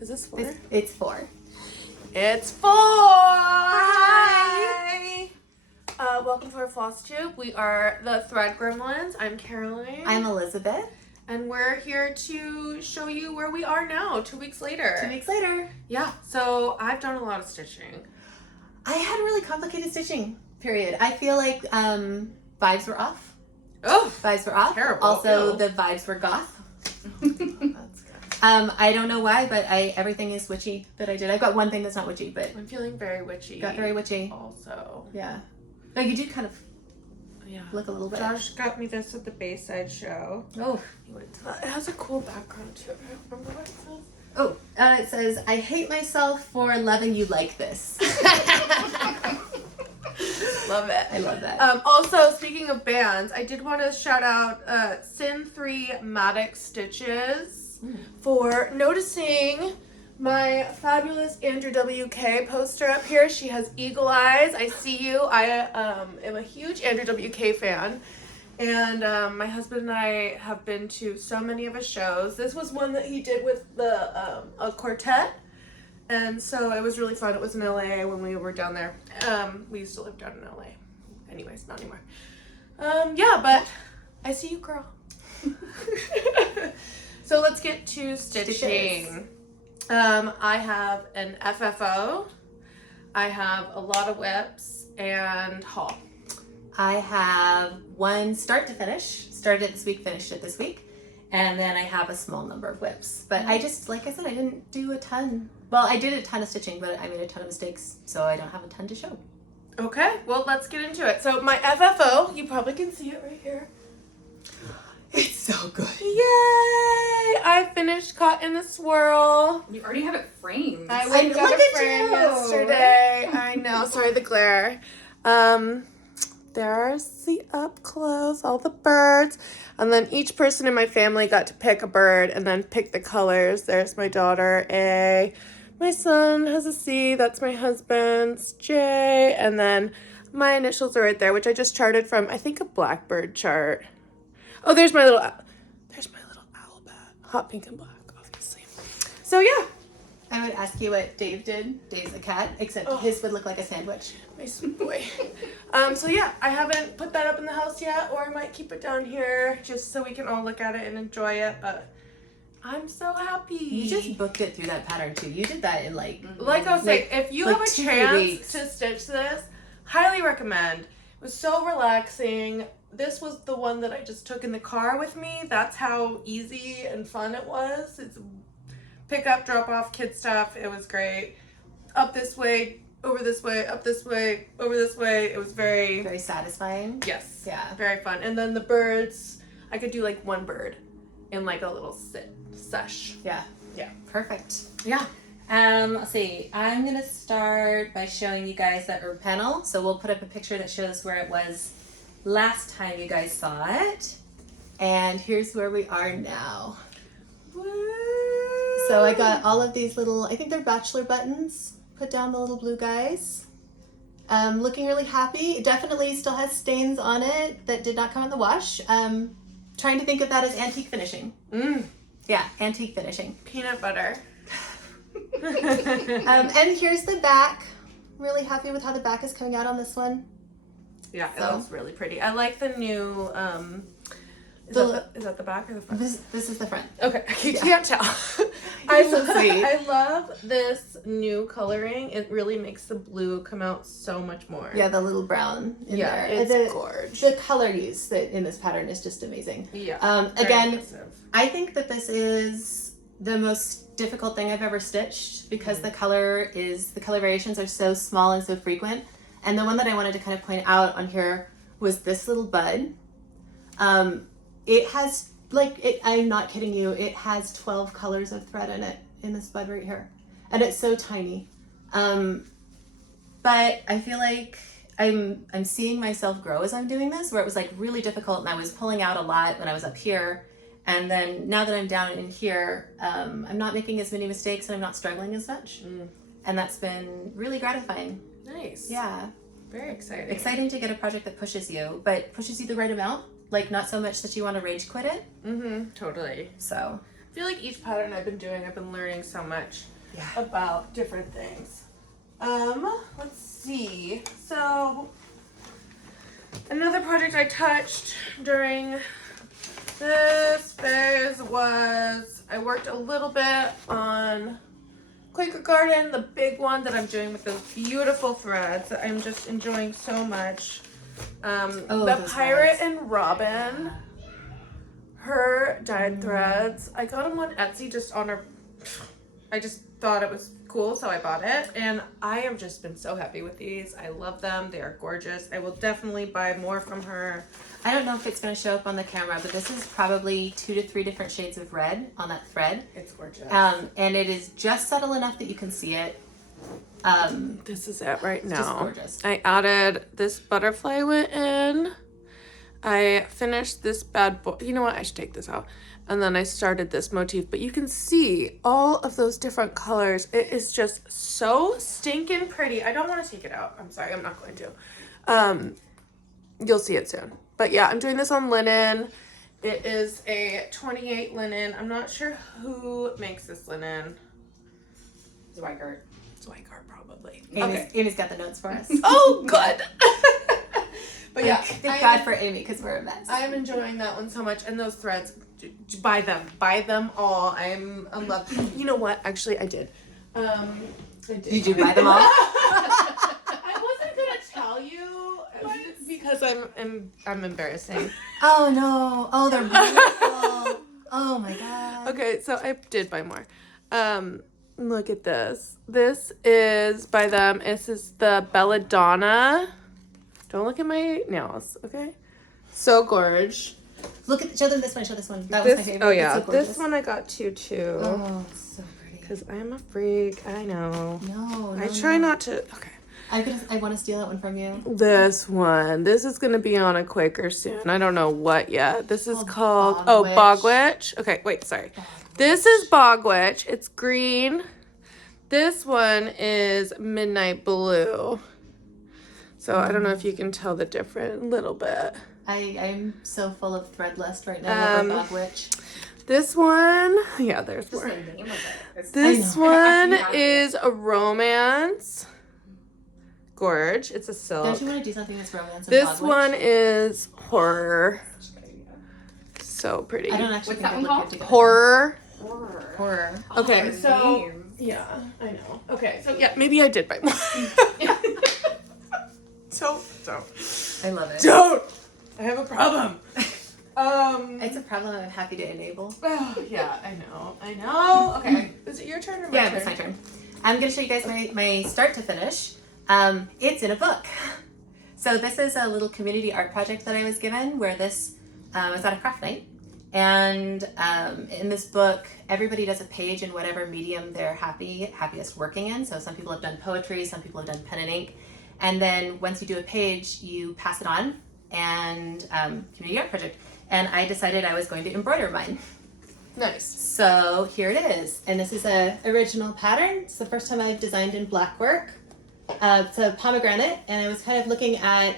Is this 4? It's 4. It's 4! Hi! Welcome to our Floss Tube. We are the Thread Gremlins. I'm Caroline. I'm Elizabeth. And we're here to show you where we are now, 2 weeks later. 2 weeks later. Yeah, so I've done a lot of stitching. I had a really complicated stitching period. I feel like vibes were off. Oh! Vibes were off. Terrible. Also, Ew. the vibes were goth. That's good. I don't know why, but everything is witchy that I did. I've got one thing that's not witchy, but I'm feeling very witchy. got very witchy. Also. Yeah. No, you do kind of Yeah. look a little bit. Josh got me this at the Bayside show. Oh. He went to that. It has a cool background too. I don't remember what it says. Oh, it says, I hate myself for loving you like this. Love it. I love that. Also, speaking of bands, I did want to shout out Sin 3 Matic Stitches for noticing my fabulous Andrew WK poster up here. She has eagle eyes. I see you. I am a huge Andrew WK fan. And my husband and I have been to so many of his shows. This was one that he did with the a quartet. And so it was really fun. It was in LA when we were down there. We used to live down in LA. Anyways, not anymore. Yeah, but I see you, girl. So let's get to stitching. I have an FFO. I have a lot of WIPS and haul. I have one start to finish. Started it this week, finished it this week. And then I have a small number of WIPs. But I just, like I said, I didn't do a ton. Well, I did a ton of stitching, but I made a ton of mistakes, so I don't have a ton to show. Okay, well, let's get into it. So my FFO, you probably can see it right here. It's so good. Yay! I finished Caught in the Swirl. You already have it framed. I went and got look a at frame you. yesterday. I know, sorry the glare. There's the up close, all the birds. And then each person in my family got to pick a bird and then pick the colors. There's my daughter, A. My son has a C. That's my husband's, J. And then my initials are right there, which I just charted from, I think, a Blackbird chart. Oh, there's my little owl bat. Hot pink and black, obviously. So, yeah. I would ask you what Dave did. Dave's a cat, except his would look like a sandwich. My sweet boy. So yeah, I haven't put that up in the house yet, or I might keep it down here just so we can all look at it and enjoy it, but I'm so happy. You just booked it through that pattern too. You did that in like I was saying, if you have a 2 chance weeks. to stitch this, highly recommend. It was so relaxing. This was the one that I just took in the car with me. That's how easy and fun it was. It's pick up, drop off, kid stuff. It was great. Up this way, over this way, up this way, over this way. It was very, very satisfying. yes, Yeah. very fun. And then the birds, I could do like one bird in like a little sesh. Yeah. Yeah. Perfect. Yeah. Let's see. I'm gonna start by showing you guys that herb panel. So we'll put up a picture that shows where it was last time you guys saw it. And here's where we are now. Woo. So I got all of these little, I think they're bachelor buttons. Put down the little blue guys. Looking really happy. It definitely still has stains on it that did not come in the wash. Trying to think of that as antique finishing. Yeah, antique finishing. Peanut butter. And here's the back. Really happy with how the back is coming out on this one. Yeah, it So. looks really pretty. I like the new, is that the back or the front? This is the front. Okay, you can't tell. So sweet. I love this new coloring. It really makes the blue come out so much more. Yeah, the little brown in there. It's the, gorgeous. The color use that in this pattern is just amazing. Yeah. very Again, impressive. I think that this is the most difficult thing I've ever stitched because the color variations are so small and so frequent. And the one that I wanted to kind of point out on here was this little bud. It has, I'm not kidding you, it has 12 colors of thread in it, in this bud right here. And it's so tiny. But I feel like I'm seeing myself grow as I'm doing this, where it was like really difficult and I was pulling out a lot when I was up here. And then now that I'm down in here, I'm not making as many mistakes and I'm not struggling as much. And that's been really gratifying. Nice. Yeah. Very exciting. Exciting to get a project that pushes you, but pushes you the right amount. Like, not so much that you want to rage quit it. Totally. So, feel like each pattern I've been doing, I've been learning so much about different things. Let's see. So another project I touched during this phase was I worked a little bit on Quaker Garden, the big one that I'm doing with those beautiful threads that I'm just enjoying so much. The Pirate and Robin, her dyed threads. I got them on Etsy just on her. I just thought it was cool, so I bought it, and I have just been so happy with these. I love them. They are gorgeous. I will definitely buy more from her. I don't know if it's going to show up on the camera, but this is probably 2 to 3 different shades of red on that thread. It's gorgeous. And it is just subtle enough that you can see it. This is it right now. Just gorgeous. I added this butterfly went in. I finished this bad boy. You know what? I should take this out. And then I started this motif, but you can see all of those different colors. It is just so stinking pretty. I don't want to take it out. I'm sorry. I'm not going to. You'll see it soon. But yeah, I'm doing this on linen. It is a 28 linen. I'm not sure who makes this linen. Zweigert. Zweigert, probably. Amy's got the notes for us. Oh, good. But yeah, Thank God for Amy, because we're a mess. I'm enjoying that one so much. And those threads, buy them. Buy them all. I'm in love. You know what? Actually, I did. Did you buy them all? I wasn't going to tell you because I'm embarrassing. Oh, no. Oh, they're beautiful. Oh, my God. Okay, so I did buy more. Look at this. This is by them. This is the Belladonna. Don't look at my nails, okay? So gorge. Show them this one. Show this one. That was my favorite. Oh yeah, so this one I got too. Oh, so pretty. Because I'm a freak. I know. No, I try not to. Okay. I want to steal that one from you. This one. This is gonna be on a Quaker soon. I don't know what yet. This is called Bog Bogwitch. Okay, wait. Sorry. This is Bogwitch. It's green. This one is Midnight Blue. So I don't know if you can tell the difference a little bit. I'm so full of thread list right now over Bogwitch. This one, yeah, there's more. This one is a romance. Gorge. It's a silk. Don't you want to do something that's romance? This one is horror. So pretty. I don't actually think they look good together. Horror. Okay, so yeah, I know. Okay, so yeah, maybe I did buy more. So don't. I love it. Don't. I have a problem. It's a problem I'm happy to enable. Oh, yeah, I know. Okay. Is it your turn or my turn? Yeah, it's my turn. I'm going to show you guys my start to finish. It's in a book. So this is a little community art project that I was given where this was at a craft night. And in this book, everybody does a page in whatever medium they're happiest working in. So some people have done poetry, some people have done pen and ink. And then once you do a page, you pass it on and community art project. And I decided I was going to embroider mine. Nice. So here it is. And this is a original pattern. It's the first time I've designed in Blackwork. It's a pomegranate, and I was kind of looking at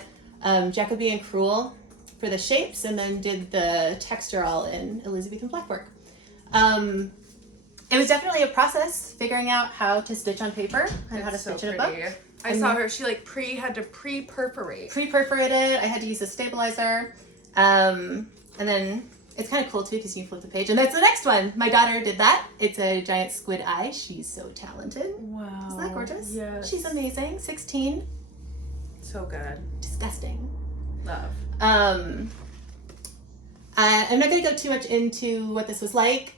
Jacobean crewel for the shapes, and then did the texture all in Elizabethan Blackwork. It was definitely a process figuring out how to stitch on paper and how to stitch in a book. I saw her. She had to pre-perforate. Pre-perforated. I had to use a stabilizer. And then it's kind of cool too because you flip the page. And that's the next one. My daughter did that. It's a giant squid eye. She's so talented. Wow. Isn't that gorgeous? Yes. She's amazing. 16. So good. Disgusting. Love. I'm not going to go too much into what this was like.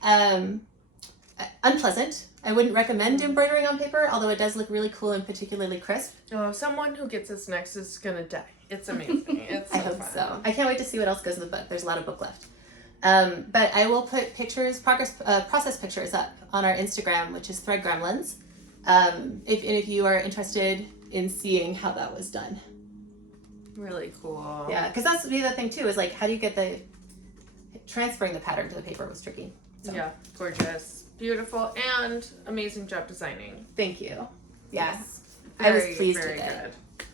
Unpleasant. I wouldn't recommend embroidering on paper, although it does look really cool and particularly crisp. Oh, someone who gets this next is going to die. It's amazing. It's so I hope fun. so. I can't wait to see what else goes in the book. There's a lot of book left. But I will put pictures, process pictures up on our Instagram, which is Thread Gremlins. If you are interested in seeing how that was done. Really cool. Yeah, because that's the other thing too, is like, how do you get transferring the pattern to the paper was tricky. So. Yeah, gorgeous. Beautiful and amazing job designing. Thank you. Yes. Very, I was pleased with it. Good.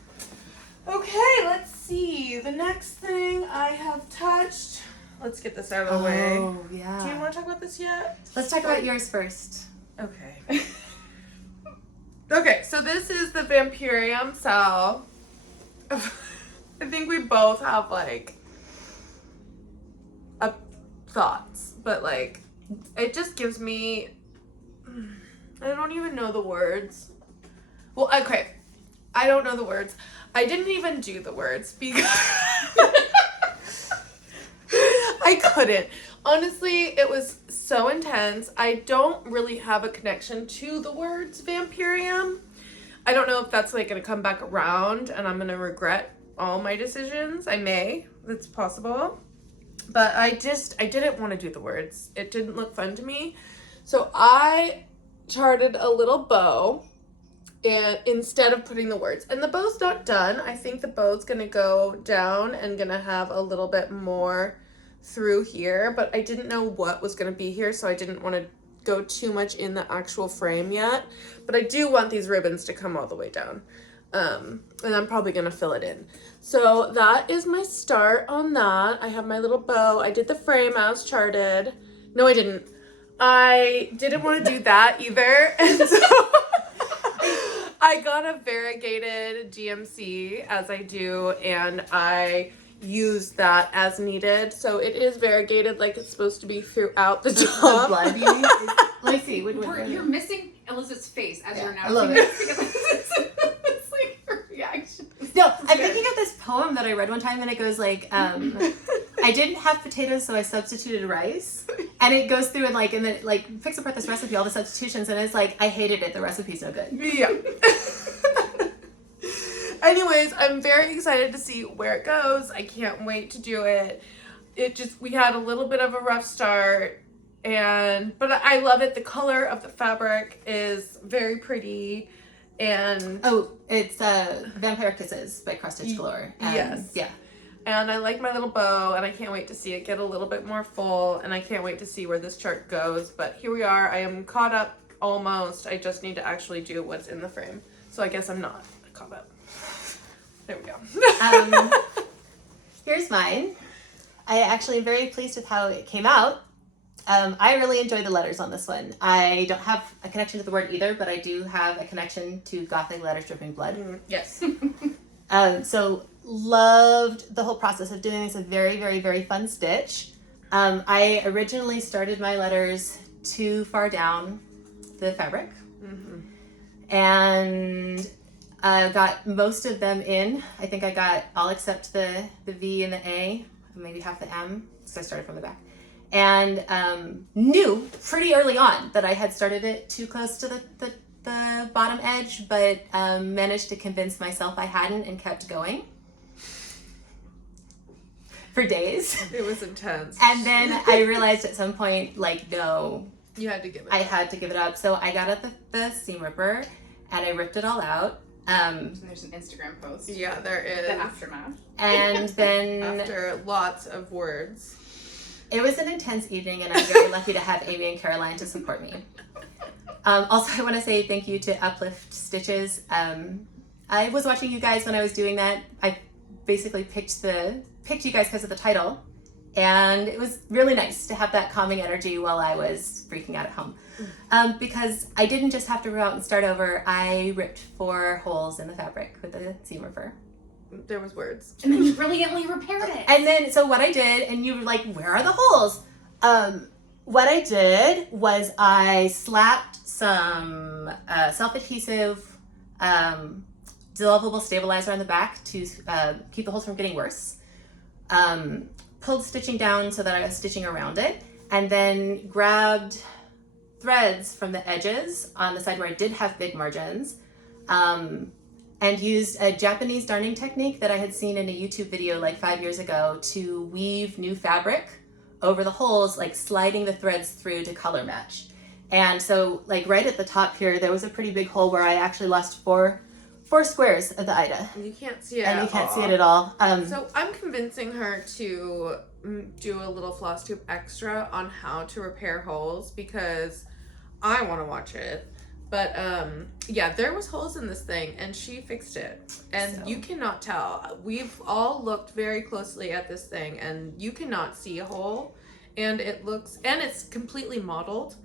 Okay, let's see. The next thing I have touched. let's get this out of the way. Oh, yeah. Do you want to talk about this yet? Let's talk about yours first. Okay. Okay, so this is the Vampyrum cell. I think we both have, like, thoughts, but, like, it just gives me, I don't even know the words. Well, okay, I don't know the words. I didn't even do the words because I couldn't. Honestly, it was so intense. I don't really have a connection to the words Vampyrum. I don't know if that's, like, going to come back around and I'm going to regret all my decisions. I may. That's possible. But I didn't want to do the words. It didn't look fun to me. So I charted a little bow and instead of putting the words. And the bow's not done. I think the bow's going to go down and going to have a little bit more through here. But I didn't know what was going to be here, so I didn't want to go too much in the actual frame yet. But I do want these ribbons to come all the way down. And I'm probably going to fill it in. So that is my start on that. I have my little bow. I did the frame as charted. No, I didn't. I didn't want to do that either. And so I got a variegated GMC as I do, and I used that as needed. So it is variegated like it's supposed to be throughout the top. Blood, you mean? Let me see. You're missing Elizabeth's face as you're now. I love it. It's like her reaction. No, I'm thinking of this poem that I read one time, and it goes like, I didn't have potatoes, so I substituted rice. And it goes through and then picks apart this recipe, all the substitutions, and it's like, I hated it, the recipe's no good. Yeah. Anyways, I'm very excited to see where it goes. I can't wait to do it. We had a little bit of a rough start, but I love it. The color of the fabric is very pretty. And it's Vampire Kisses by Cross Stitch Galore. Yes. Yeah. And I like my little bow, and I can't wait to see it get a little bit more full, and I can't wait to see where this chart goes. But here we are. I am caught up almost. I just need to actually do what's in the frame. So I guess I'm not caught up. There we go. Here's mine. I actually am very pleased with how it came out. I really enjoy the letters on this one. I don't have a connection to the word either, but I do have a connection to Gothic letters dripping blood. Yes. So loved the whole process of doing this. A very, very, very fun stitch. I originally started my letters too far down the fabric. Mm-hmm. And got most of them in. I think I got all except the V and the A, maybe half the M, so I started from the back. And knew pretty early on that I had started it too close to the bottom edge, but managed to convince myself I hadn't and kept going for days. It was intense. And then I realized at some point, no. You had to give it up. I had to give it up. So I got out the seam ripper and I ripped it all out. There's an Instagram post. Yeah, there is. The aftermath. And then after lots of words. It was an intense evening, and I'm very lucky to have Amy and Caroline to support me. Also, I want to say thank you to Uplift Stitches. I was watching you guys when I was doing that. I basically picked you guys because of the title, and it was really nice to have that calming energy while I was freaking out at home. Because I didn't just have to go out and start over. I ripped 4 holes in the fabric with the seam ripper. There was words. And then you brilliantly repaired it. And then, so what I did, and you were like, where are the holes? What I did was I slapped some self-adhesive dissolvable stabilizer on the back to keep the holes from getting worse. Pulled stitching down so that I was stitching around it, and then grabbed threads from the edges on the side where I did have big margins, and used a Japanese darning technique that I had seen in a YouTube video 5 years ago to weave new fabric over the holes, sliding the threads through to color match. And so right at the top here, there was a pretty big hole where I actually lost 4 squares of the Aida. You can't see it and you can't see it at all. So I'm convincing her to do a little Floss Tube extra on how to repair holes because I want to watch it. But yeah, there was holes in this thing, and she fixed it. And So. you cannot tell. We've all looked very closely at this thing, and you cannot see a hole. And it's completely modeled,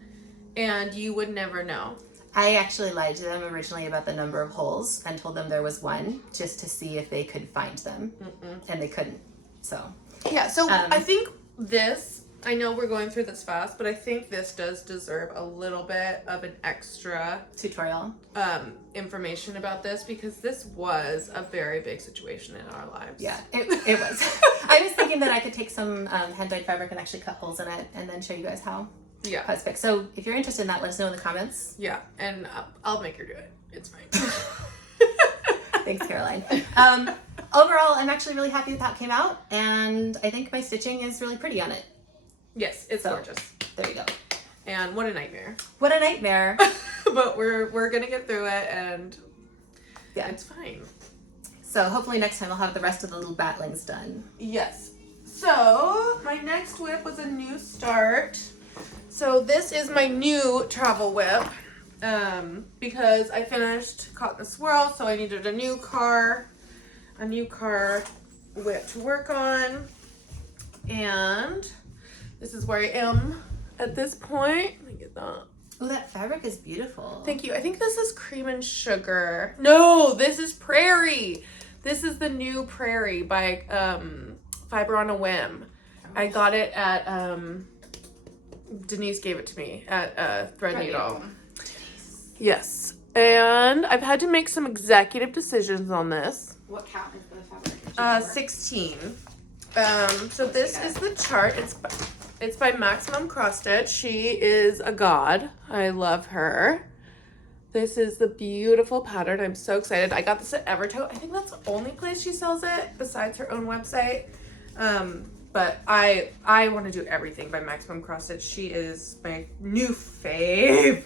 and you would never know. I actually lied to them originally about the number of holes and told them there was one just to see if they could find them. And they couldn't. So Yeah, so I think I know we're going through this fast, but I think this does deserve a little bit of an extra tutorial information about this, because this was a very big situation in our lives. Yeah, it was. I was thinking that I could take some hand-dyed fabric and actually cut holes in it and then show you guys how it's fixed. So if you're interested in that, let us know in the comments. Yeah, and I'll make her do it. It's fine. Thanks, Caroline. Overall, I'm actually really happy that came out, and I think my stitching is really pretty on it. Yes, it's gorgeous. There you go. And what a nightmare. What a nightmare. But we're gonna get through it, and it's fine. So hopefully next time I'll have the rest of the little batlings done. Yes. So my next whip was a new start. So this is my new travel whip, because I finished Caught in the Swirl, so I needed a new car whip to work on, and this is where I am at this point. Let me get that. Oh, that fabric is beautiful. Thank you. I think this is Cream and Sugar. No, this is Prairie. This is the new Prairie by Fiber on a Whim. I got it at Denise gave it to me at Threadneedle. Yes. And I've had to make some executive decisions on this. What count is the fabric? 16. So this is the chart. It's by Maximum Cross Stitch. She is a god. I love her. This is the beautiful pattern. I'm so excited. I got this at Evertote. I think that's the only place she sells it besides her own website. But I want to do everything by Maximum Cross Stitch. She is my new fave.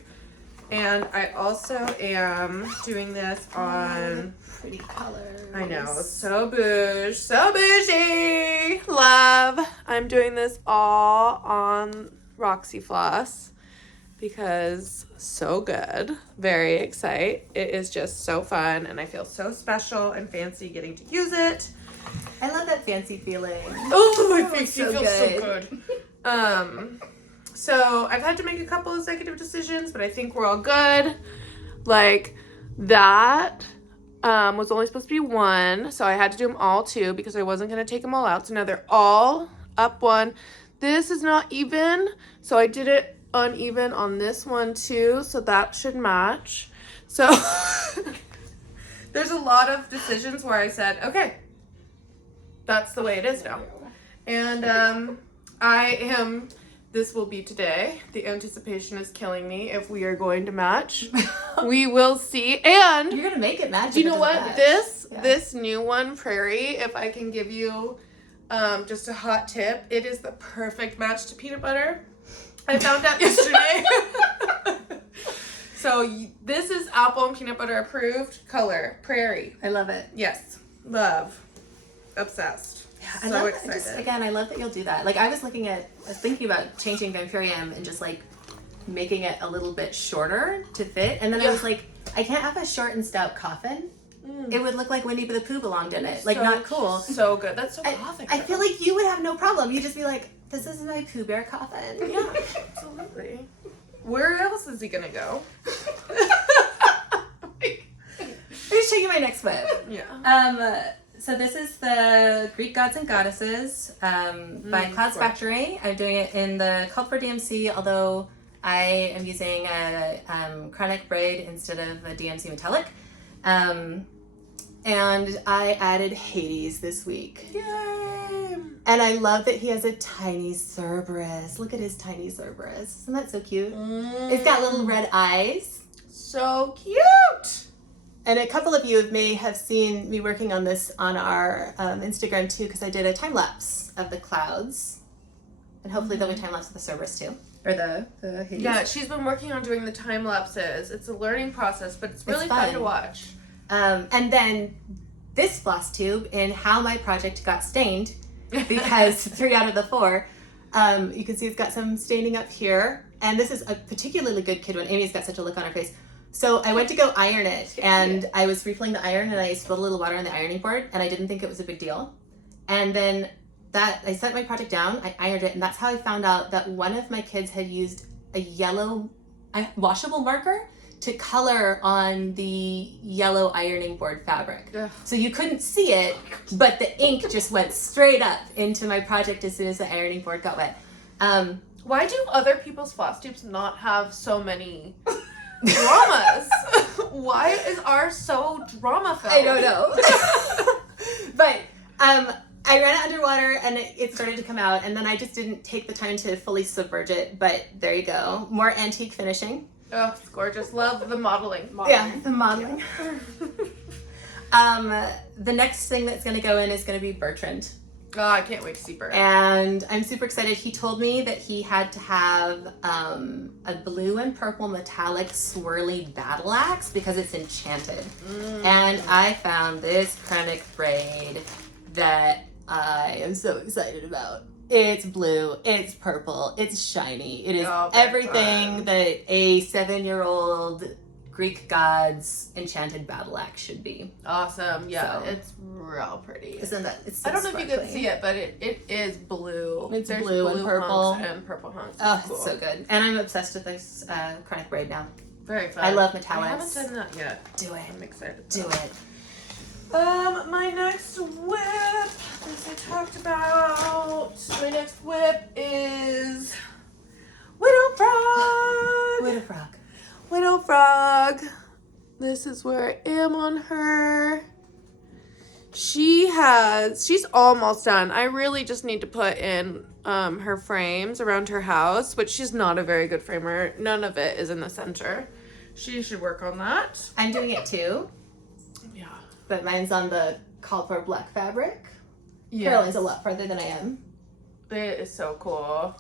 And I also am doing this on... Pretty colors. I know, so bouge, so bougie, love. I'm doing this all on Roxy Floss because so good, very excited. It is just so fun, and I feel so special and fancy getting to use it. I love that fancy feeling. Oh, it makes you feel so good. So I've had to make a couple executive decisions, but I think we're all good. Like that was only supposed to be one, so I had to do them all too because I wasn't going to take them all out. So now they're all up one. This is not even, so I did it uneven on this one too, so that should match. So there's a lot of decisions where I said, okay, that's the way it is now. And this will be today. The anticipation is killing me if we are going to match. We will see. And you're gonna make it match. Do you know what? This new one, Prairie, if I can give you just a hot tip, it is the perfect match to peanut butter. I found out yesterday. So this is apple and peanut butter approved color, Prairie. I love it. Yes. Love. Obsessed. Yeah, So excited. I love that you'll do that. Like I was thinking about changing Vampyrum and just like making it a little bit shorter to fit. And then I was like, I can't have a short and stout coffin. It would look like Winnie the Pooh belonged in it. Like not cool. So good. That's so gothic. I feel like you would have no problem. You'd just be like, this is my Pooh Bear coffin. Yeah, absolutely. Where else is he gonna go? Let me show you my next whip. Yeah. So this is the Greek Gods and Goddesses by Cloud's Factory. I'm doing it in the Cult for DMC, although I am using a Kreinik braid instead of a DMC metallic. And I added Hades this week. Yay! And I love that he has a tiny Cerberus. Look at his tiny Cerberus. Isn't that so cute? It's got little red eyes. So cute! And a couple of you may have seen me working on this on our Instagram too, because I did a time lapse of the clouds, and hopefully there'll be time lapse of the Cerberus too, or the Hades. Yeah, she's been working on doing the time lapses. It's a learning process, but it's really fun to watch. And then this Floss Tube in how my project got stained, because 3 out of the 4, you can see it's got some staining up here, and this is a particularly good kid one. Amy's got such a look on her face. So I went to go iron it, and I was refilling the iron, and I spilled a little water on the ironing board, and I didn't think it was a big deal. And then I set my project down, I ironed it, and that's how I found out that one of my kids had used a yellow washable marker to color on the yellow ironing board fabric. Ugh. So you couldn't see it, but the ink just went straight up into my project as soon as the ironing board got wet. Why do other people's floss tubes not have so many dramas? Why is ours so drama-filled? I don't know. But I ran it underwater and it started to come out, and then I just didn't take the time to fully submerge it, but there you go. More antique finishing. Oh, it's gorgeous. Love the modeling. Yeah, the modeling. The next thing that's going to go in is going to be Bertrand. Oh, I can't wait to see Bertrand. And I'm super excited. He told me that he had to have a blue and purple metallic swirly battle axe because it's enchanted. And I found this Kreinik braid that I am so excited about. It's blue, it's purple, it's shiny. It is everything that a 7-year-old Greek god's enchanted battle axe should be. Awesome. Yeah, So, it's real pretty. Isn't that? It's so I don't know if you can sparkly. see it, but it is blue. It's There's blue and purple. hunks and purple hunks. Oh, cool. it's so good. And I'm obsessed with this Kreinik braid now. Very fun. I love I metallics. haven't done that yet. Do it. I'm excited. Do it. My next whip, as I talked about, my next whip is Widow Frog. Widow Frog. Widow Frog. This is where I am on her. She's almost done. I really just need to put in her frames around her house, which she's not a very good framer. None of it is in the center. She should work on that. I'm doing it too, Yeah. but mine's on the call for black fabric. Yes. Caroline's a lot farther than I am. It is so cool.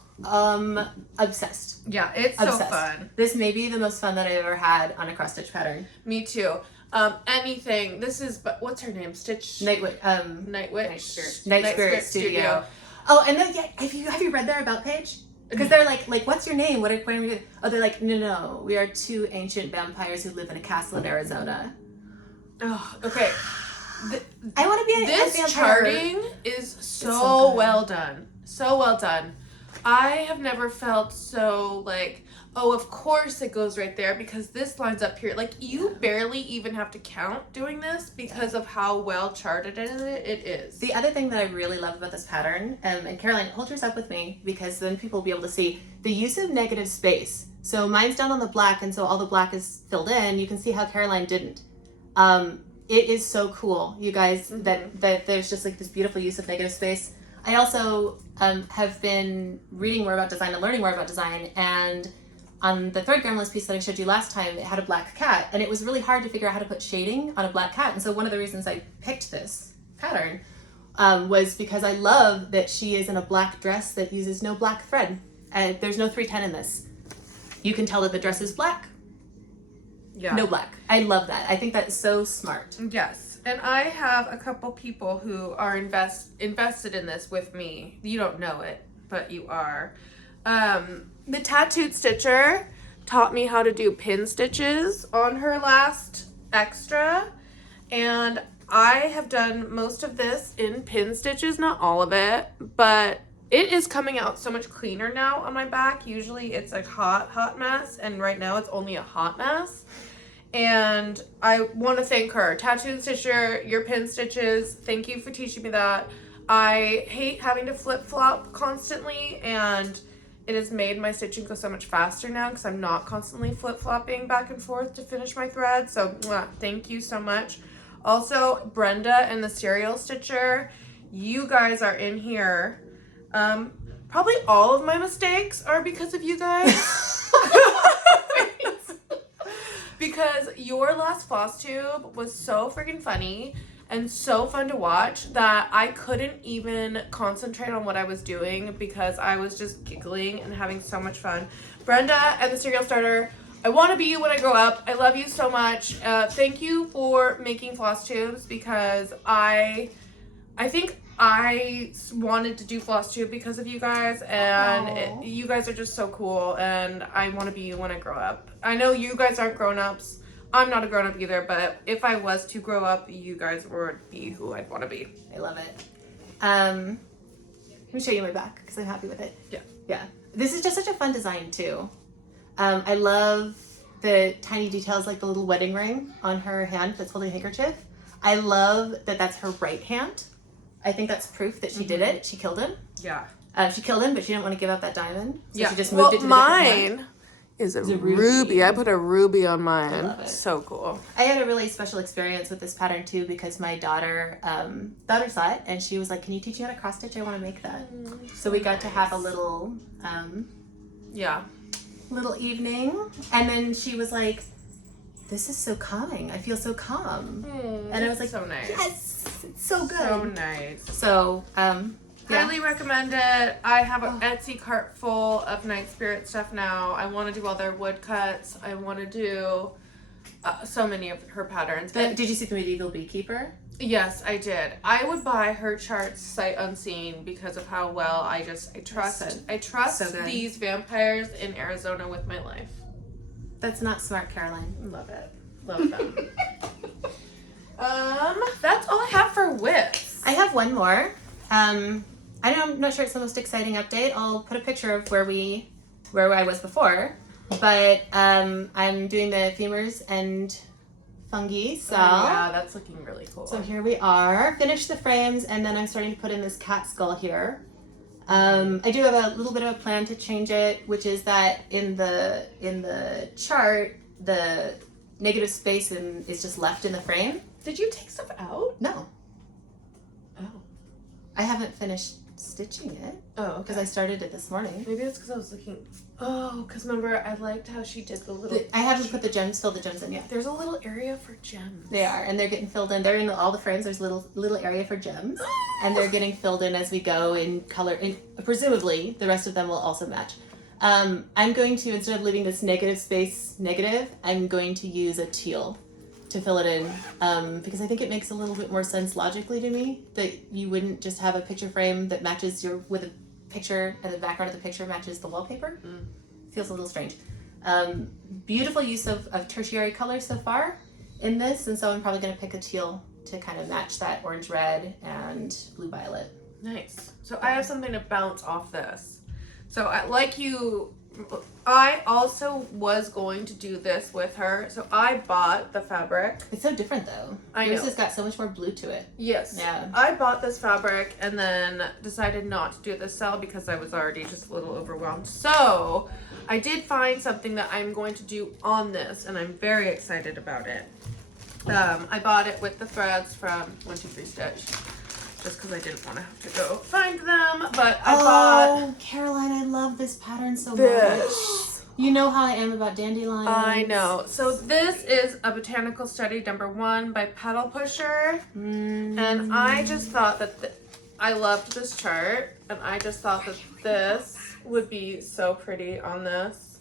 Obsessed. Yeah, it's Obsessed. so fun. This may be the most fun that I've ever had on a cross stitch pattern. Me too. Anything. This is, but what's her name? Stitch. Night Spirit Studio. Oh, and then have you read their about page? Because they're like, what's your name? What are we doing? Oh, they're like, no, we are 2 ancient vampires who live in a castle in Arizona. Oh, okay. I want to be This vampire. charting is so so good. well done. So well done. I have never felt so like, oh, of course it goes right there because this lines up here. Like, you barely even have to count doing this because of how well charted it is. The other thing that I really love about this pattern, and Caroline, hold yours up with me because then people will be able to see the use of negative space. So mine's down on the black, and so all the black is filled in. You can see how Caroline didn't. It is so cool, you guys, that there's just like this beautiful use of negative space. I also have been reading more about design and learning more about design, and on the thread gramless piece that I showed you last time, it had a black cat, and it was really hard to figure out how to put shading on a black cat. And so one of the reasons I picked this pattern was because I love that she is in a black dress that uses no black thread. There's no 310 in this. You can tell that the dress is black. Yeah. No black. I love that. I think that's so smart. Yes. And I have a couple people who are invested in this with me. You don't know it, but you are. The tattooed stitcher taught me how to do pin stitches on her last extra, and I have done most of this in pin stitches, not all of it, but it is coming out so much cleaner now on my back. Usually it's a hot mess, and right now it's only a hot mess. And I want to thank her. Tattooed stitcher, your pin stitches, thank you for teaching me that. I hate having to flip-flop constantly, and it has made my stitching go so much faster now because I'm not constantly flip-flopping back and forth to finish my thread. So thank you so much. Also, Brenda and the Serial Stitcher, you guys are in here. Probably all of my mistakes are because of you guys. Because your last Floss Tube was so freaking funny and so fun to watch that I couldn't even concentrate on what I was doing because I was just giggling and having so much fun. Brenda and the Serial Starter, I want to be you when I grow up. I love you so much. Thank you for making Floss Tubes because I think I wanted to do Floss Tube because of you guys, and Aw. you guys are just so cool, and I want to be you when I grow up. I know you guys aren't grown-ups. I'm not a grown-up either, but if I was to grow up, you guys would be who I'd want to be. I love it. Let me show you my back because I'm happy with it. Yeah. Yeah. This is just such a fun design too. I love the tiny details like the little wedding ring on her hand that's holding a handkerchief. I love that that's her right hand. I think that's proof that she did it. She killed him. Yeah. She killed him, but she didn't want to give up that diamond. So Yeah. she just moved it to the different hand. mine is a ruby. ruby. I put a ruby on mine. I love it. So cool. I had a really special experience with this pattern too because my daughter saw it and she was like, "Can you teach me how to cross stitch? I want to make that." So we got to have a little Yeah. little evening, and then she was like, "This is so calming. I feel so calm." And I was like, so nice. "Yes, it's so good." So nice. So yeah. Highly recommend it. I have an Etsy cart full of Night Spirit stuff now. I want to do all their woodcuts. I want to do so many of her patterns. Did you see the Medieval Beekeeper? Yes, I did. I would buy her charts sight unseen because of how well I trust So good. these vampires in Arizona with my life. That's not smart, Caroline. Love it. Love them. That's all I have for WIPS. I have one more. I'm not sure it's the most exciting update. I'll put a picture of where I was before, but I'm doing the Femurs and Fungi. So yeah, that's looking really cool. So here we are. Finished the frames, and then I'm starting to put in this cat skull here. I do have a little bit of a plan to change it, which is that in the chart, the negative space is just left in the frame. Did you take stuff out? No, Oh. I haven't finished stitching it Oh, because I started it this morning. maybe it's because I was looking. Oh, because remember, I liked how she did the little. I haven't put filled the gems in yet. There's a little area for gems. They are, and they're getting filled in. They're in all the frames. There's a little area for gems, and they're getting filled in as we go in color. And presumably, the rest of them will also match. I'm going to, instead of leaving this negative space negative, I'm going to use a teal to fill it in because I think it makes a little bit more sense logically to me that you wouldn't just have a picture frame that matches with a picture and the background of the picture matches the wallpaper. Feels a little strange. Beautiful use of tertiary colors so far in this, and so I'm probably going to pick a teal to kind of match that orange red and blue violet. Nice. So I have something to bounce off this. So I also was going to do this with her. So I bought the fabric. It's so different though. I Yours know. has got so much more blue to it. Yes. Yeah. I bought this fabric and then decided not to do the sell because I was already just a little overwhelmed. So I did find something that I'm going to do on this, and I'm very excited about it. I bought it with the threads from 123 Stitch. Just because I didn't want to have to go find them, but I bought Caroline, I love this pattern so this. much. You know how I am about dandelions. I know. So this is a botanical study #1 by Petal Pusher, and I just thought that I loved this chart, and I just thought that this would be so pretty on this.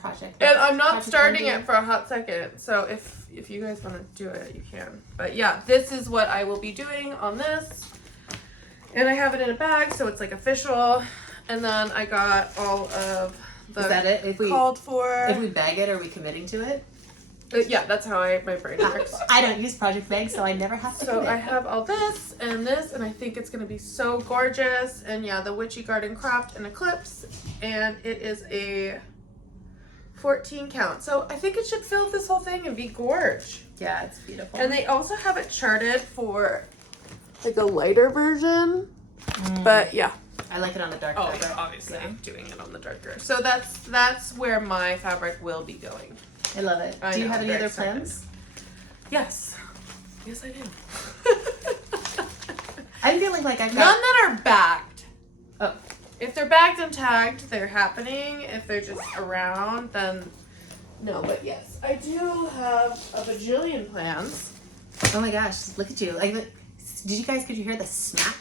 Project. And I'm not Project starting Wendy. it for a hot second, so if you guys want to do it, you can. But yeah, this is what I will be doing on this. And I have it in a bag, so it's like official. And then I got all of the Is that it? If we bag it, are we committing to it? Yeah, that's how my brain works. I don't use Project Bag, so I never have to So commit. I have all this, and I think it's going to be so gorgeous. And yeah, the Witchy Garden Craft and Eclipse, and it is a 14 count. So I think it should fill this whole thing and be gorge. Yeah, it's beautiful. And they also have it charted for like a lighter version. But yeah. I like it on the dark. Oh, fabric. they're obviously doing it on the darker. So that's where my fabric will be going. I love it. I Do you know, have I'm any very other excited. plans? Yes. Yes, I do. I'm feeling like I've None got... that are bagged. Oh. If they're bagged and tagged, they're happening. If they're just around, then no. But yes, I do have a bajillion plans. Oh my gosh, look at you. Could you hear the smack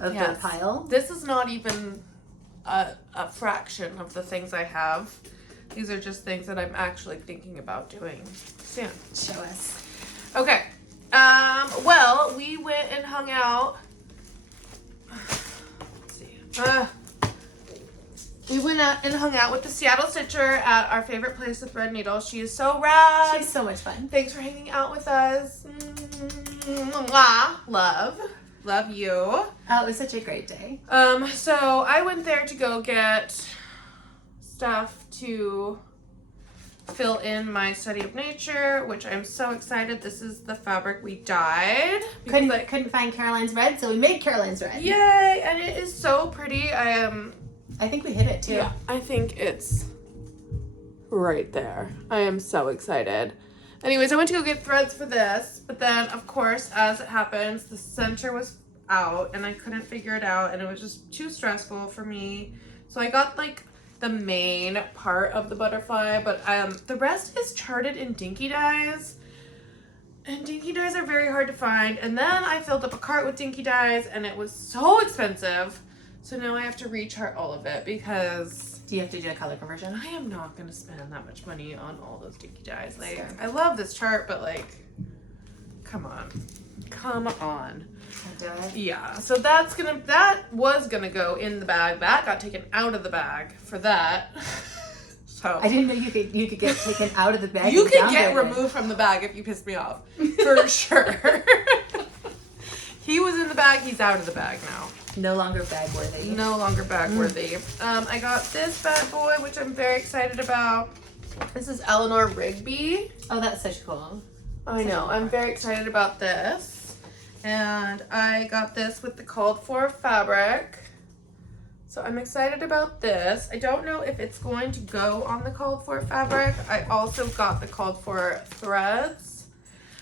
of Yes. the pile? This is not even a fraction of the things I have. These are just things that I'm actually thinking about doing soon. Show us. Okay, Well, we went and hung out. Let's see. We went out and hung out with the Seattle Stitcher at our favorite place, the Threadneedle. She is so rad. She's so much fun. Thanks for hanging out with us. Mwah. Love you. Oh, it was such a great day. So I went there to go get stuff to fill in my study of nature, which I'm so excited. This is the fabric we dyed. Couldn't find Caroline's red, so we made Caroline's red. Yay! And it is so pretty. I think we hit it too. Yeah, I think it's right there. I am so excited. Anyways, I went to go get threads for this, but then, of course, as it happens, the center was out, and I couldn't figure it out, and it was just too stressful for me. So I got, like, the main part of the butterfly, but the rest is charted in dinky dyes, and dinky dyes are very hard to find. And then I filled up a cart with dinky dyes, and it was so expensive. So now I have to rechart all of it because... Do you have to do a color conversion? I am not going to spend that much money on all those dinky dyes. Like, I love this chart, but like, come on. Come on. Can't do it. Yeah, so that was gonna go in the bag. That got taken out of the bag for that. So I didn't know you could get taken out of the bag. you could get removed from the bag if you pissed me off. For sure. He was in the bag, he's out of the bag now. No longer bag worthy. No longer bag worthy. I got this bad boy, which I'm very excited about. This is Eleanor Rigby. Oh, that's such cool. I know. I'm very excited about this. And I got this with the called for fabric. So I'm excited about this. I don't know if it's going to go on the called for fabric. I also got the called for threads.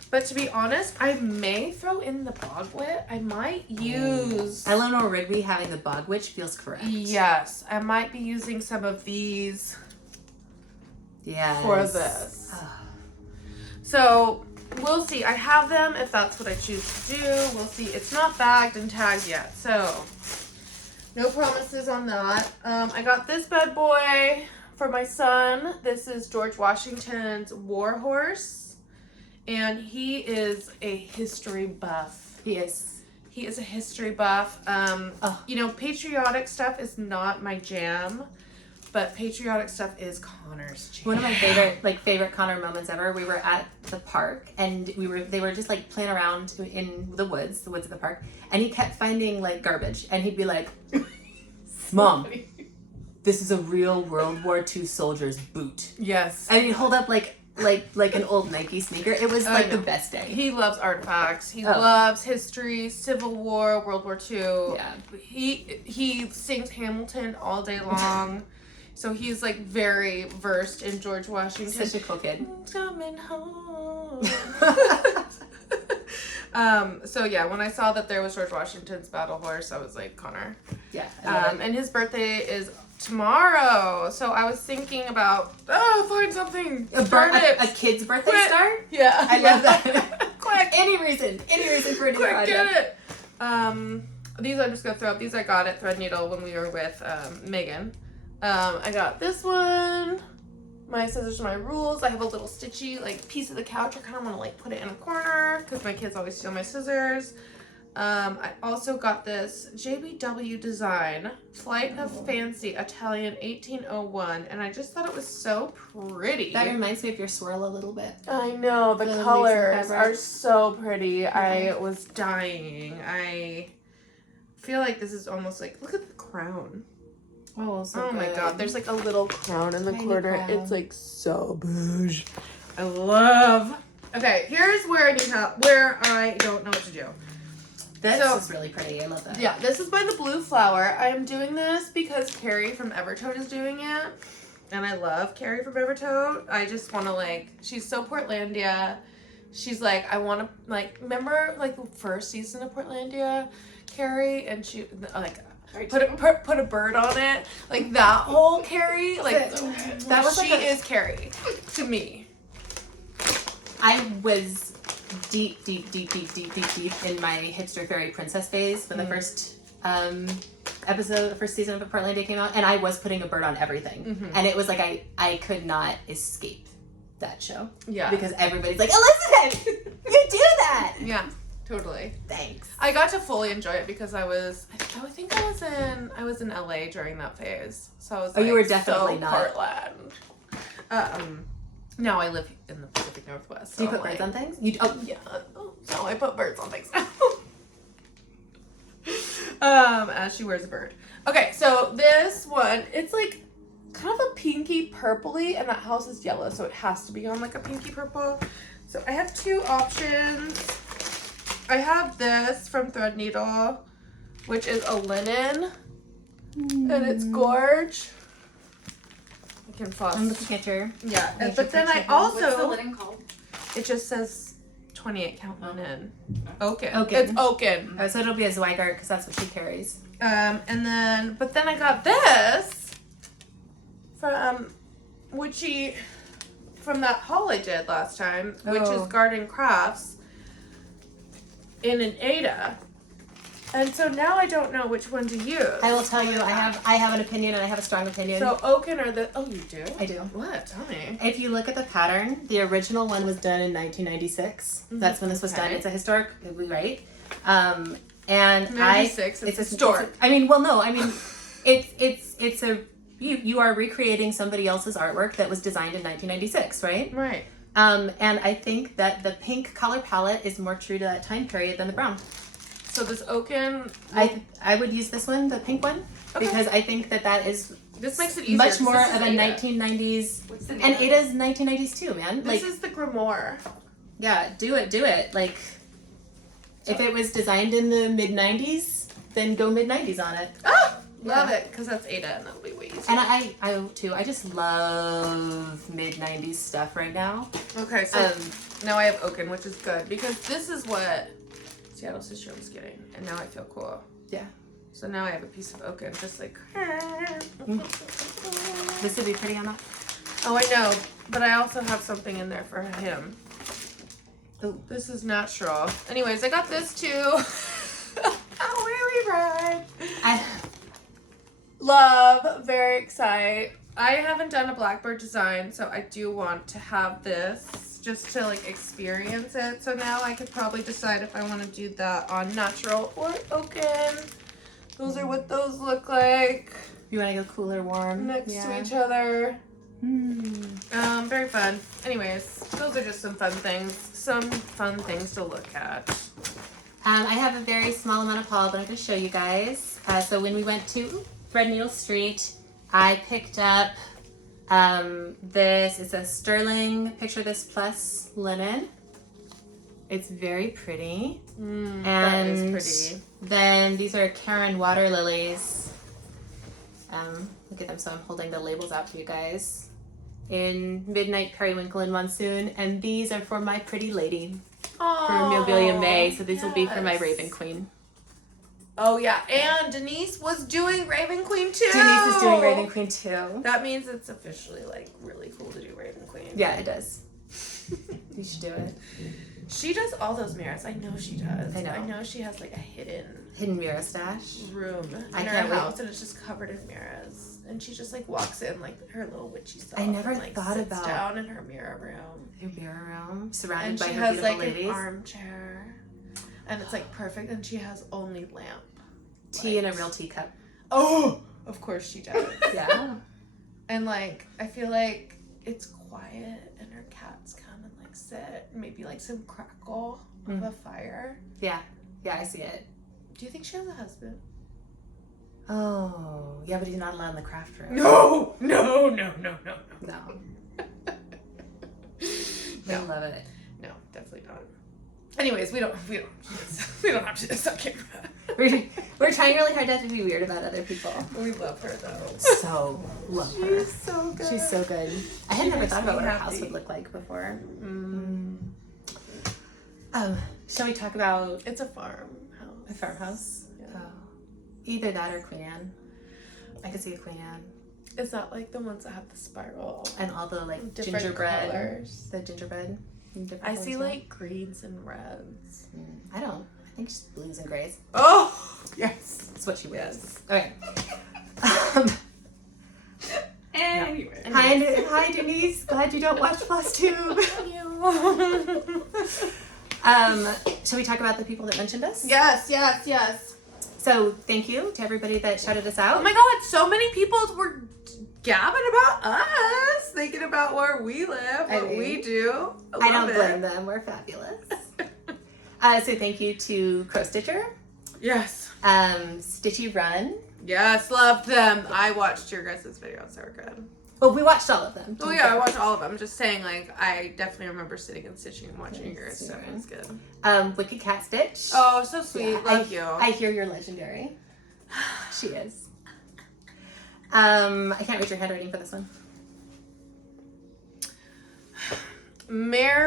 But to be honest, I may throw in the bogwit. I might use... Eleanor Rigby having the bogwitch feels correct. Yes. I might be using some of these for this. So we'll see. I have them if that's what I choose to do. We'll see. It's not bagged and tagged yet. So no promises on that. I got this bad boy for my son. This is George Washington's War Horse. And he is a history buff. He is. He is a history buff. You know, patriotic stuff is not my jam, but patriotic stuff is Connor's jam. One of my favorite Connor moments ever. We were at the park and they were just like playing around in the woods of the park, and he kept finding like garbage, and he'd be like, "Mom, this is a real World War II soldier's boot." Yes. And he'd hold up like an old Nike sneaker. It was like the best day. He loves artifacts. He loves history, Civil War, World War II. Yeah. He sings Hamilton all day long. So he's like very versed in George Washington. Such a cool kid. Coming home. So yeah, when I saw that there was George Washington's battle horse, I was like, Connor. Yeah. And his birthday is tomorrow, so I was thinking about find something. A kid's birthday star? Yeah, I love that. Quick, any reason for a new project. Get it. These I'm just gonna throw up. These I got at Threadneedle when we were with Megan. I got this one. My scissors are my rules. I have a little stitchy like piece of the couch. I kind of want to like put it in a corner because my kids always steal my scissors. I also got this JBW Design Flight of Fancy Italian 1801, and I just thought it was so pretty. That reminds me of your swirl a little bit. I know, the colors are so pretty. Mm-hmm. I was dying. I feel like this is almost like, look at the crown. Oh, so my god, there's like a little crown in the corner. Crown. It's like so bouge. I love. Okay, here's where I need help, where I don't know what to do. This is really pretty. I love that. Yeah, this is by the Blue Flower. I am doing this because Carrie from Evertote is doing it. And I love Carrie from Evertote. I just want to like, she's so Portlandia. She's like, I want to like, remember like the first season of Portlandia, Carrie? And she like, put a bird on it. Like that whole Carrie, like that was she is Carrie to me. I was deep in my hipster fairy princess phase when the first episode, the first season of Portlandia came out, and I was putting a bird on everything, and it was like I could not escape. that show. Yeah. Because everybody's like, Elizabeth, you do that. Yeah, totally. Thanks. I got to fully enjoy it because I think I was in LA during that phase. So I was you were definitely not. Portland. Now I live in the Pacific Northwest. So Do you put birds on things? You yeah. So I put birds on things now. As she wears a bird. Okay, so this one, it's like kind of a pinky purpley, and that house is yellow, so it has to be on like a pinky purple. So I have two options. I have this from Threadneedle, which is a linen, and it's gorge. I can floss. I'm looking at her. Yeah, Make but then I What's the also, linen called? it just says 28 count linen. Oaken. Oaken. It's oaken. Oh, so it'll be a Zweigert because that's what she carries. But then I got this from from that haul I did last time, which is Garden Crafts in an Aida. And so now I don't know which one to use. I will tell you, I have an opinion and I have a strong opinion. So oaken or the, oh, you do? I do. What? Tell me. If you look at the pattern, the original one was done in 1996. That's when this was done. It's a historic, right? And 96, it's historic. It's a you are recreating somebody else's artwork that was designed in 1996, right? Right. And I think that the pink color palette is more true to that time period than the brown. So this oaken, I would use this one, the pink one, because I think that is this makes it easier. much more this is of a Aida. 1990s. What's the name? And of it? Ada's 1990s too, man. This is the grimoire. Yeah, do it. Like, if it was designed in the mid 90s, then go mid 90s on it. Ah! Love it, because that's Aida and that'll be way easier. And I too. I just love mid 90s stuff right now. Okay, so now I have oaken, which is good, because this is what Seattle Sister was getting, and now I feel cool. Yeah. So now I have a piece of oaken, just like. This would be pretty on that. Oh, I know, but I also have something in there for him. Oh, this is natural. Anyways, I got this too. Oh, really, right? Love, very excited. I haven't done a Blackbird design, so I do want to have this just to like experience it. So now I could probably decide if I want to do that on natural or oaken. Those are what those look like. You want to go cool or warm? Next to each other. Mm. Very fun. Anyways, those are just some fun things to look at. I have a very small amount of haul that I'm going to show you guys. So when we went to Threadneedle Street, I picked up this. It's a sterling Picture This Plus linen. It's very pretty. And that is pretty. then these are Karen water lilies. Look at them. So I'm holding the labels out for you guys. In Midnight Periwinkle and Monsoon. And these are for my pretty lady. For Mobilia May. So these will be for my Raven Queen. Oh yeah, and Denise was doing Raven Queen too. Denise is doing Raven Queen too. That means it's officially like really cool to do Raven Queen. Yeah, it does. You should do it. She does all those mirrors. I know she does. I know. I know she has like a hidden mirror stash room I in her can't wait. house, and it's just covered in mirrors. And she just like walks in like her little witchy self. I never and, like, thought sits about down in her mirror room. her mirror room, surrounded And by she her has beautiful like ladies. an armchair, and it's like perfect. And she has only lamp. Tea in a real teacup. Oh, of course she does. Yeah. And like I feel like it's quiet, and her cats come and like sit, maybe like some crackle of a fire. Yeah, I see it. Do you think she has a husband? Oh, yeah, but he's not allowed in the craft room. No. No. No. I love it. No, definitely not. Anyways, we don't have to. It's not camera. We're trying really hard not to be weird about other people. We love her though. So love her. She's so good. She's so good. I had never makes thought about me what her happy. house would look like before. Shall we talk about It's a farmhouse. a farmhouse? Yeah. Oh. Either that or Queen Anne. I could see a Queen Anne. Is that like the ones that have the spiral? And all the like Different gingerbread. colors. The gingerbread. I see like greens and reds. I don't. I think just blues and grays. Oh yes. That's what she wears. Yes. Okay. And Anyway. Hi, Denise. Glad you don't watch Floss Tube. Shall we talk about the people that mentioned us? Yes. So thank you to everybody that shouted us out. Oh my God, so many people were gabbing about us, thinking about where we live, what we do. I don't blame them. We're fabulous. So thank you to Crow Stitcher. Yes. Stitchy Run. Yes, loved them. I watched your guys' videos. They were good. Well, we watched all of them. Oh yeah, I watched all of them. I'm just saying, like, I definitely remember sitting and stitching and watching your guys' stuff. It was good. Wicked Cat Stitch. Oh, so sweet. Yeah, Thank you. I hear you're legendary. She is. I can't read your handwriting for this one. Marumi.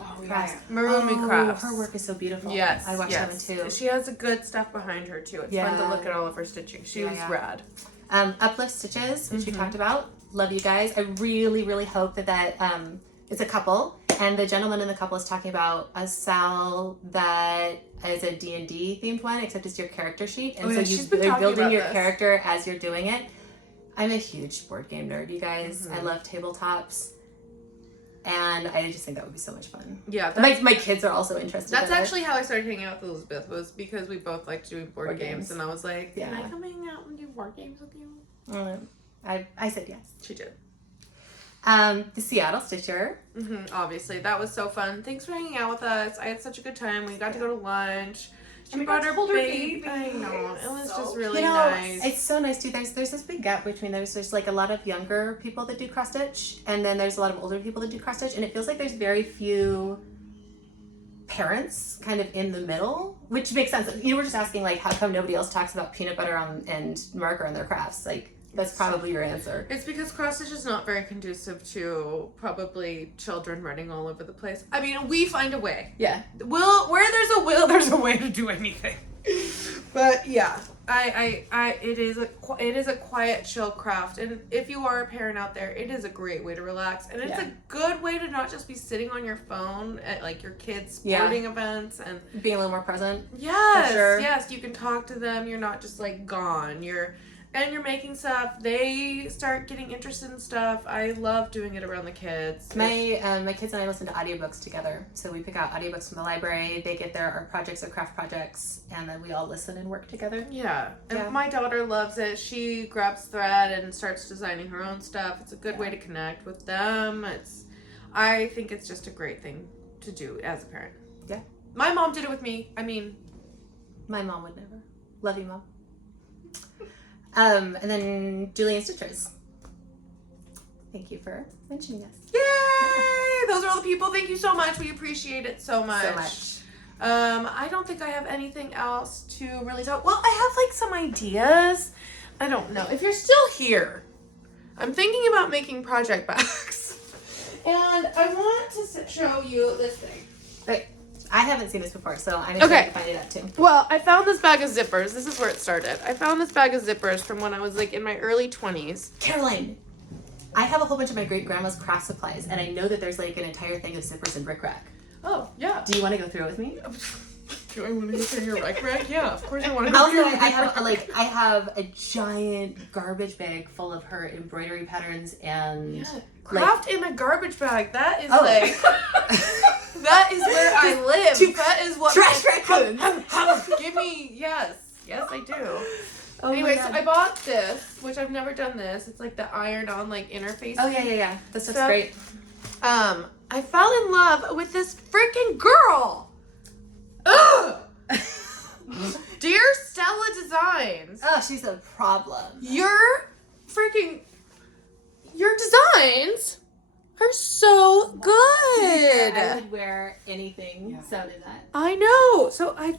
Oh, Crafts. yeah. Marumi Crafts. Her work is so beautiful. Yes. I watched that one too. She has a good stuff behind her too. It's fun to look at all of her stitching. She was rad. Uplift Stitches, which we talked about. Love you guys. I really, really hope that it's a couple, and the gentleman in the couple is talking about a Sal that is a D&D themed one, except it's your character sheet, and so you're building your character as you're doing it. I'm a huge board game nerd, you guys. I love tabletops, and I just think that would be so much fun. Yeah, my kids are also interested. That's actually how I started hanging out with Elizabeth, was because we both liked doing board games, and I was like, "Can I come hang out and do board games with you?" I said yes. She did. The Seattle Stitcher. Obviously, that was so fun. Thanks for hanging out with us. I had such a good time. We got to go to lunch. She brought her baby. I know. It was just really nice. It's so nice too. There's this big gap between there's like a lot of younger people that do cross stitch, and then there's a lot of older people that do cross stitch, and it feels like there's very few parents kind of in the middle, which makes sense. You were just asking like how come nobody else talks about peanut butter and marker in their crafts, like. That's probably your answer. It's because cross stitch is not very conducive to probably children running all over the place. I mean, we find a way. Yeah. Where there's a will, there's a way to do anything. But yeah, it is a quiet, chill craft, and if you are a parent out there, it is a great way to relax, and it's a good way to not just be sitting on your phone at like your kids' sporting events and being a little more present. Yes, yes, you can talk to them. You're not just like gone. You're making stuff. They start getting interested in stuff. I love doing it around the kids. My kids and I listen to audiobooks together. So we pick out audiobooks from the library. They get their art projects or craft projects, and then we all listen and work together. Yeah. And my daughter loves it. She grabs thread and starts designing her own stuff. It's a good way to connect with them. I think it's just a great thing to do as a parent. Yeah. My mom did it with me. I mean, my mom would never. Love you, Mom. And then Julian Stitchers. Thank you for mentioning us. Yay! Those are all the people. Thank you so much. We appreciate it so much. I don't think I have anything else to really talk. Well, I have like some ideas. I don't know. If you're still here, I'm thinking about making project bags. And I want to show you this thing. Right. I haven't seen this before, so I'm excited to find it out too. Well, I found this bag of zippers. This is where it started. I found this bag of zippers from when I was like in my early 20s. Caroline, I have a whole bunch of my great grandma's craft supplies, and I know that there's like an entire thing of zippers and bric rack. Oh, yeah. Do you want to go through it with me? Do I want to go through your bric rack? Yeah, of course I want to go Also, through I have a giant garbage bag full of her embroidery patterns and craft in a garbage bag. That is like that is where I live. That is what trash raccoon. Give me yes, I do. Oh anyway, so I bought this, which I've never done this. It's like the ironed-on like interface. Oh yeah. This stuff's great. I fell in love with this freaking girl. Ugh. Dear Stella Designs. Oh, she's a problem. Your designs are so good. I would wear anything. Yeah. So did that. I know. So I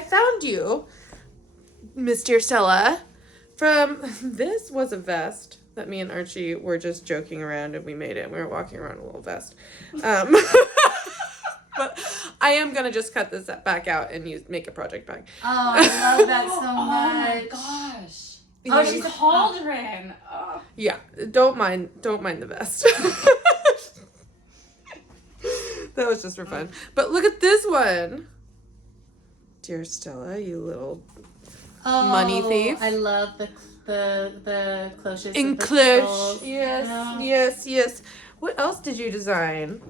found you, Miss Dear Stella, from this was a vest that me and Archie were just joking around and we made it. We were walking around in a little vest. But I am going to just cut this back out and make a project bag. Oh, I love that so much. Oh my gosh. Oh, she's a cauldron. Oh. Yeah, don't mind the vest. That was just for fun. But look at this one. Dear Stella, you little Money thief. I love the cloches. Encloche. Yes. What else did you design?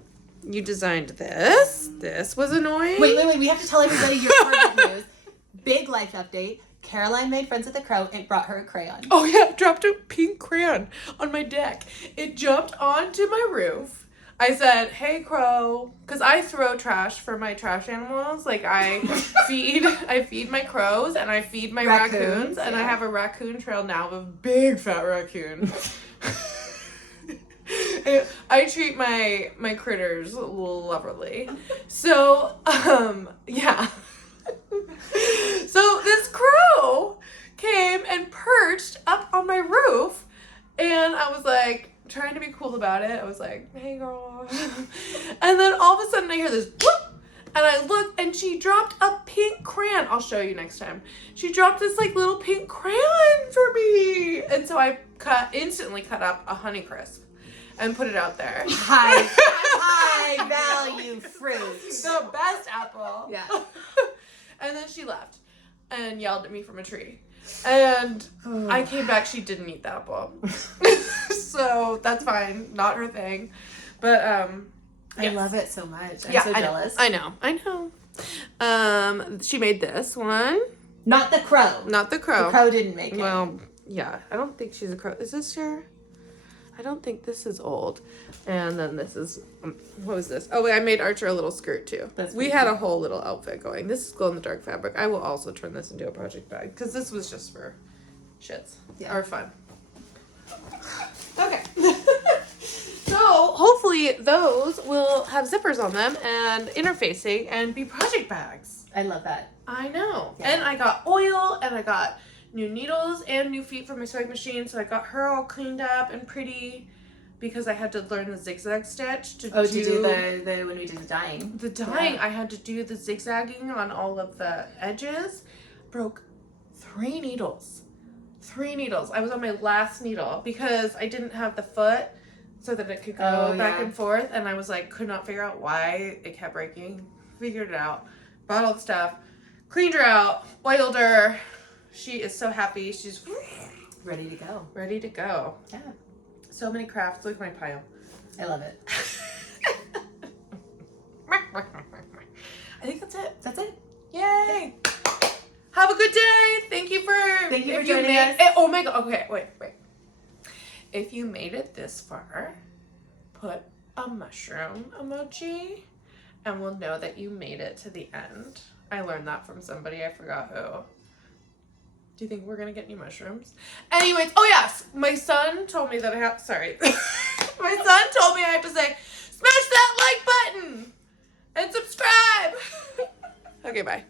You designed this. This was annoying. Wait. We have to tell everybody your perfect news. Big life update. Caroline made friends with a crow and brought her a crayon. Oh yeah, dropped a pink crayon on my deck. It jumped onto my roof. I said, "Hey crow," because I throw trash for my trash animals. Like I feed my crows and I feed my raccoons and I have a raccoon trail now of a big fat raccoon. I treat my critters lovely. So yeah. So this crow came and perched up on my roof, and I was like trying to be cool about it. I was like, "Hey girl," and then all of a sudden I hear this whoop, and I look, and she dropped a pink crayon. I'll show you next time. She dropped this like little pink crayon for me, and so I instantly cut up a Honeycrisp and put it out there. High value fruit. The best apple. Yeah. And then she left and yelled at me from a tree. And I came back, she didn't eat the apple. So that's fine, not her thing. But I love it so much. I'm so I jealous. I know. She made this one. Not the crow. Not the crow. The crow didn't make it. Well, yeah, I don't think she's a crow. Is this your? I don't think this is old. And then this is, what was this? Oh, wait, I made Archer a little skirt too. We had a whole little outfit going. This is glow in the dark fabric. I will also turn this into a project bag because this was just for shits or fun. Okay. So hopefully those will have zippers on them and interfacing and be project bags. I love that. I know. Yeah. And I got oil and I got new needles and new feet for my sewing machine, so I got her all cleaned up and pretty because I had to learn the zigzag stitch to do the when we did the dyeing. The dyeing, I had to do the zigzagging on all of the edges. Broke 3 needles. 3 needles. I was on my last needle because I didn't have the foot so that it could go back and forth, and I was like, could not figure out why it kept breaking. Figured it out. Bought all the stuff. Cleaned her out. Oiled her. She is so happy. She's ready to go. Ready to go. Yeah. So many crafts. Look at my pile. I love it. I think that's it. That's it. Yay. Have a good day. Thank you for joining us. Oh my god. Okay, wait. If you made it this far, put a mushroom emoji and we'll know that you made it to the end. I learned that from somebody. I forgot who. Do you think we're gonna get any mushrooms? Anyways, oh yes, my son told me that my son told me I have to say, smash that like button and subscribe. Okay, bye.